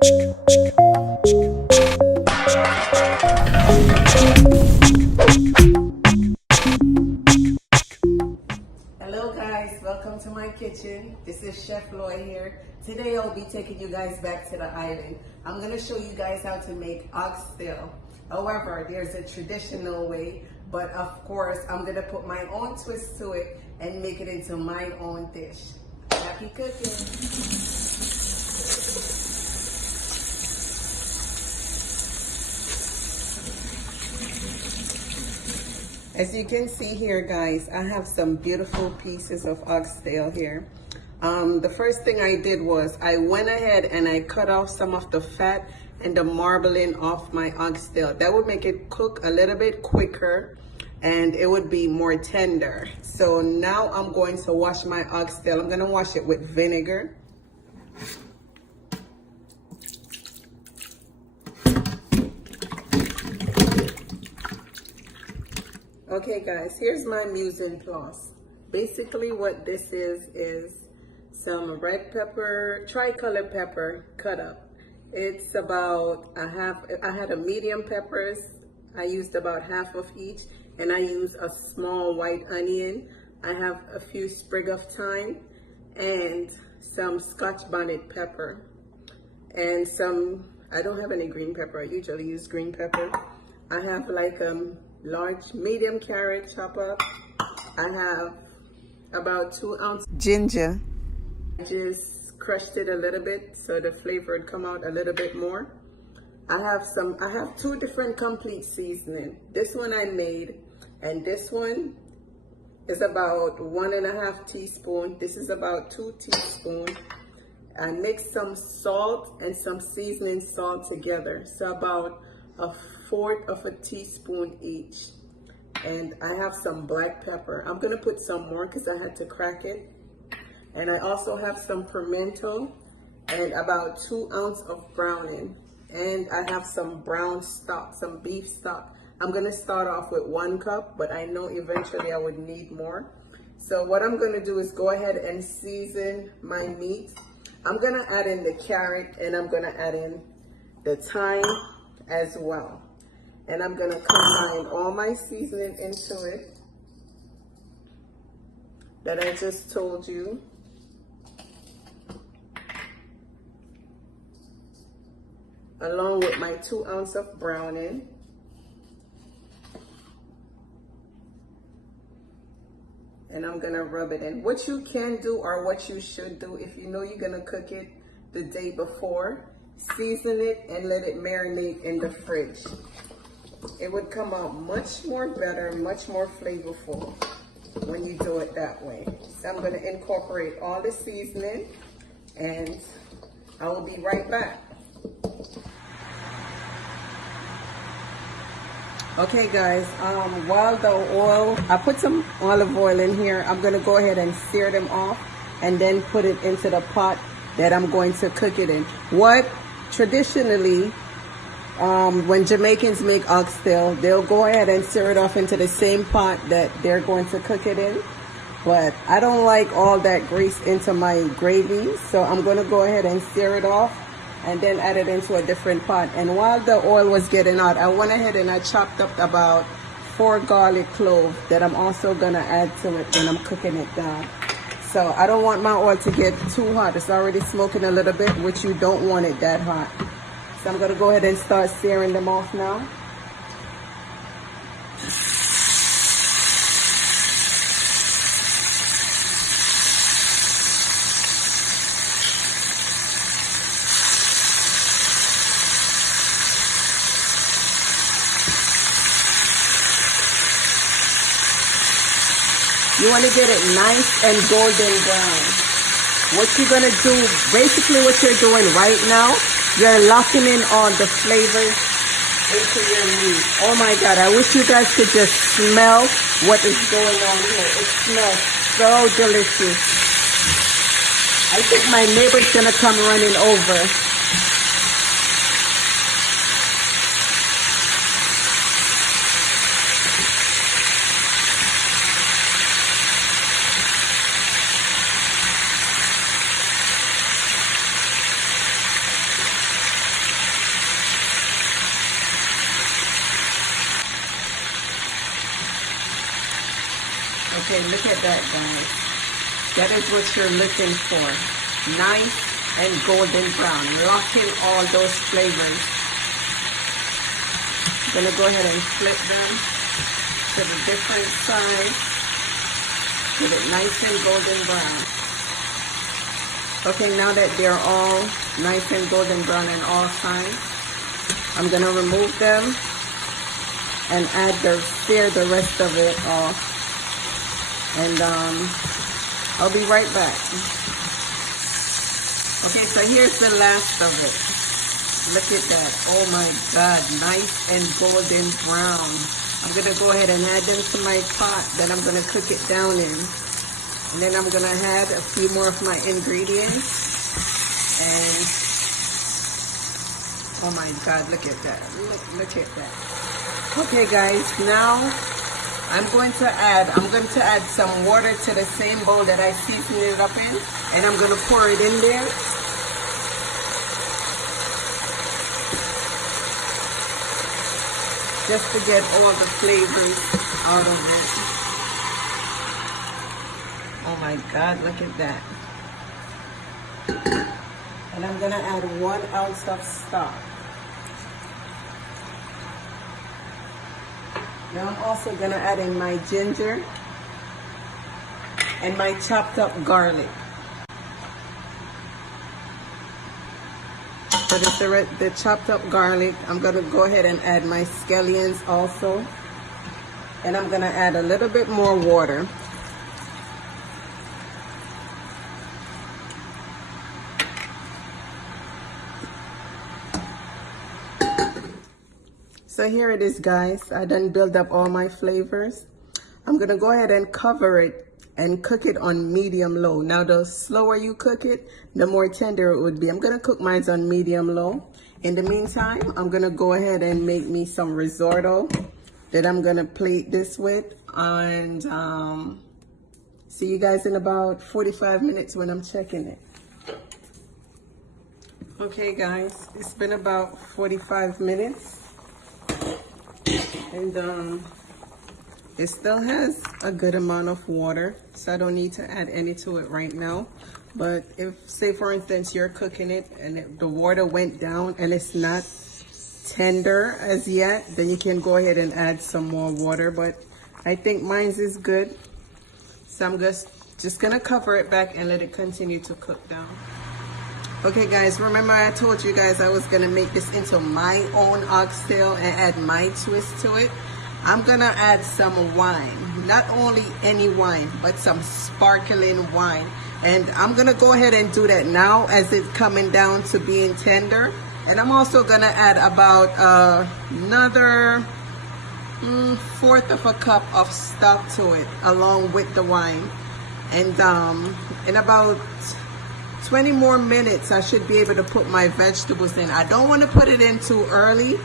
Hello guys, welcome to my kitchen. This is Chef Loy here. Today I'll be taking you guys back to the island. I'm going to show you guys how to make oxtail. However, there's a traditional way, but of course I'm going to put my own twist to it and make it into my own dish. Happy cooking! As you can see here, guys, I have some beautiful pieces of oxtail here. The first thing I did was I went ahead and I cut off some of the fat and the marbling off my oxtail. That would make it cook a little bit quicker and it would be more tender. So now I'm going to wash my oxtail. I'm going to wash it with vinegar. Okay guys, here's my mise en place. Basically what this is some red pepper, tricolor pepper cut up. It's about I had a medium peppers. I used about half of each, and I use a small white onion. I have a few sprig of thyme and some Scotch bonnet pepper and some, I don't have any green pepper. I usually use green pepper. I have like large medium carrot chop up. I have about 2 ounces ginger. I just crushed it a little bit so the flavor would come out a little bit more. I have 2 different complete seasoning. This one I made, and this one is about 1.5 teaspoons. This is about 2 teaspoons. I mixed some salt and some seasoning salt together, so about 1/4 teaspoon each. And I have some black pepper. I'm gonna put some more because I had to crack it. And I also have some pimento and about 2 ounces of browning. And I have some brown stock, some beef stock. I'm gonna start off with 1 cup, but I know eventually I would need more. So what I'm gonna do is go ahead and season my meat. I'm gonna add in the carrot and I'm gonna add in the thyme as well. And I'm gonna combine all my seasoning into it that I just told you. Along with my 2 ounces of browning. And I'm gonna rub it in. What you can do, or what you should do, if you know you're gonna cook it the day before, season it and let it marinate in the fridge. It would come out much more better, much more flavorful when you do it that way. So I'm gonna incorporate all the seasoning and I will be right back. Okay guys, while the oil, I put some olive oil in here, I'm gonna go ahead and sear them off and then put it into the pot that I'm going to cook it in. What traditionally, when Jamaicans make oxtail, they'll go ahead and sear it off into the same pot that they're going to cook it in. But I don't like all that grease into my gravy, so I'm gonna go ahead and sear it off and then add it into a different pot. And while the oil was getting out, I went ahead and I chopped up about 4 garlic cloves that I'm also gonna add to it when I'm cooking it down. So I don't want my oil to get too hot. It's already smoking a little bit, which you don't want it that hot. So I'm gonna go ahead and start searing them off now. You want to get it nice and golden brown. What you're going to do, basically what you're doing right now, you're locking in all the flavors into your meat. Oh my God, I wish you guys could just smell what is going on here. It smells so delicious. I think my neighbor's going to come running over. Okay, look at that, guys. That is what you're looking for. Nice and golden brown. Lock in all those flavors. I'm gonna go ahead and flip them to the different sides. Get it nice and golden brown. Okay, now that they're all nice and golden brown on all sides, I'm gonna remove them and sear the rest of it off. And I'll be right back. Okay, so here's the last of it. Look at that. Oh my God, nice and golden brown. I'm gonna go ahead and add them to my pot that I'm gonna cook it down in. And then I'm gonna add a few more of my ingredients. And oh my God, look at that. Look at that. Okay guys, now I'm going to add some water to the same bowl that I seasoned it up in, and I'm going to pour it in there. Just to get all the flavors out of it. Oh my God, look at that. And I'm going to add 1 ounce of stock. Now I'm also going to add in my ginger and my chopped up garlic. For the chopped up garlic, I'm going to go ahead and add my scallions also. And I'm going to add a little bit more water. So here it is, guys. I done build up all my flavors. I'm gonna go ahead and cover it and cook it on medium low. Now the slower you cook it, the more tender it would be. I'm gonna cook mine on medium low. In the meantime, I'm gonna go ahead and make me some risotto that I'm gonna plate this with. And see you guys in about 45 minutes when I'm checking it. Okay guys, it's been about 45 minutes. And it still has a good amount of water, so I don't need to add any to it right now. But if, say for instance, you're cooking it and the water went down and it's not tender as yet, then you can go ahead and add some more water. But I think mine is good, so I'm just gonna cover it back and let it continue to cook down. Okay guys, remember I told you guys I was gonna make this into my own oxtail and add my twist to it. I'm gonna add some wine, not only any wine, but some sparkling wine. And I'm gonna go ahead and do that now as it's coming down to being tender. And I'm also gonna add about another 1/4 of a cup of stock to it along with the wine. And in about 20 more minutes, I should be able to put my vegetables in. I don't want to put it in too early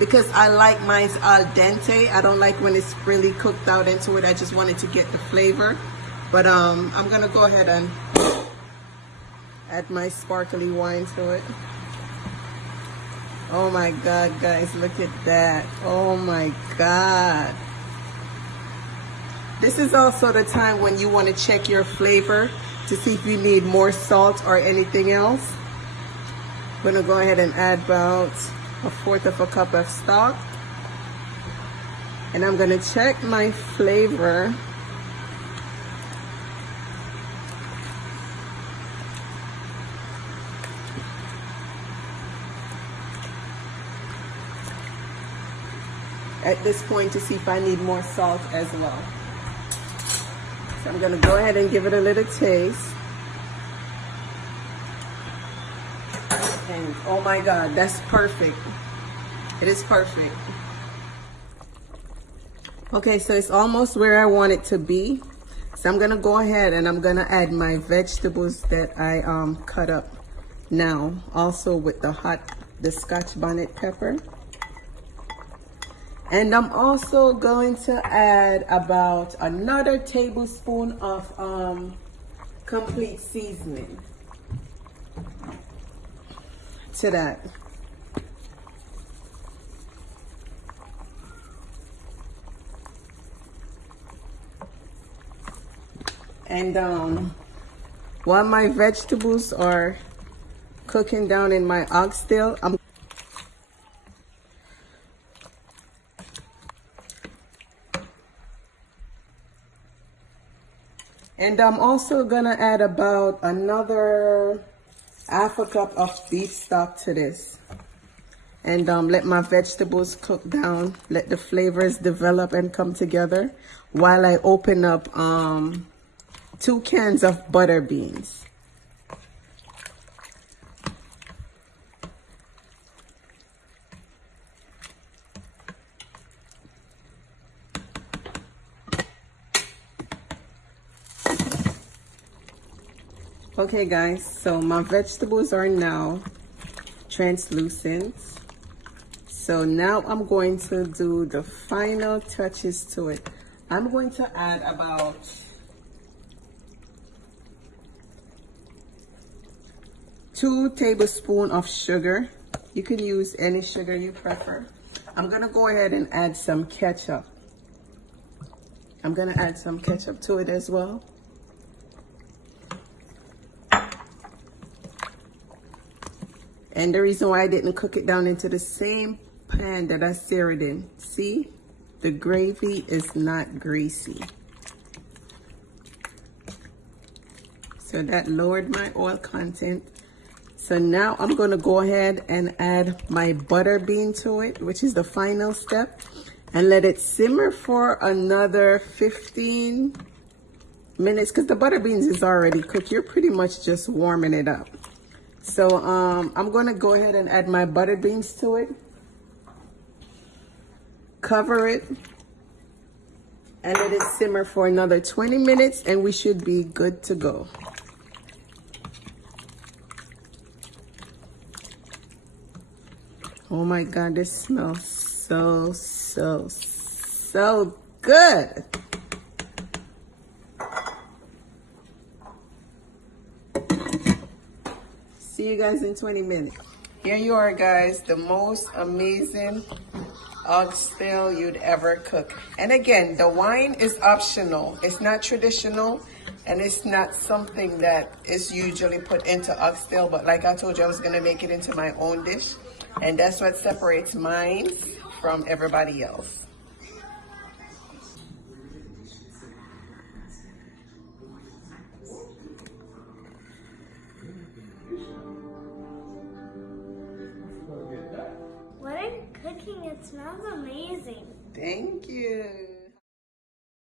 because I like mine al dente. I don't like when it's really cooked out into it. I just wanted to get the flavor. But I'm going to go ahead and add my sparkly wine to it. Oh my God, guys, look at that. Oh my God. This is also the time when you want to check your flavor to see if you need more salt or anything else. I'm gonna go ahead and add about 1/4 of a cup of stock. And I'm gonna check my flavor. At this point to see if I need more salt as well. So I'm gonna go ahead and give it a little taste. And oh my God, that's perfect. It is perfect. Okay, so it's almost where I want it to be. So I'm gonna go ahead and I'm gonna add my vegetables that I cut up now, also with the Scotch bonnet pepper. And I'm also going to add about another tablespoon of complete seasoning to that. And while my vegetables are cooking down in my oxtail, I'm also gonna add about another half a cup of beef stock to this. And let my vegetables cook down, let the flavors develop and come together while I open up 2 cans of butter beans. Okay guys, so my vegetables are now translucent. So now I'm going to do the final touches to it. I'm going to add about 2 tablespoons of sugar. You can use any sugar you prefer. I'm gonna go ahead and add some ketchup. I'm gonna add some ketchup to it as well. And the reason why I didn't cook it down into the same pan that I seared in, see, the gravy is not greasy. So that lowered my oil content. So now I'm gonna go ahead and add my butter bean to it, which is the final step, and let it simmer for another 15 minutes because the butter beans is already cooked. You're pretty much just warming it up. So I'm gonna go ahead and add my butter beans to it, cover it, and let it simmer for another 20 minutes and we should be good to go. Oh my God, this smells so good. See you guys in 20 minutes. Here you are guys, the most amazing oxtail you'd ever cook. And again, the wine is optional. It's not traditional and it's not something that is usually put into oxtail, but like I told you, I was gonna make it into my own dish. And that's what separates mine from everybody else. What I'm cooking, it smells amazing. Thank you.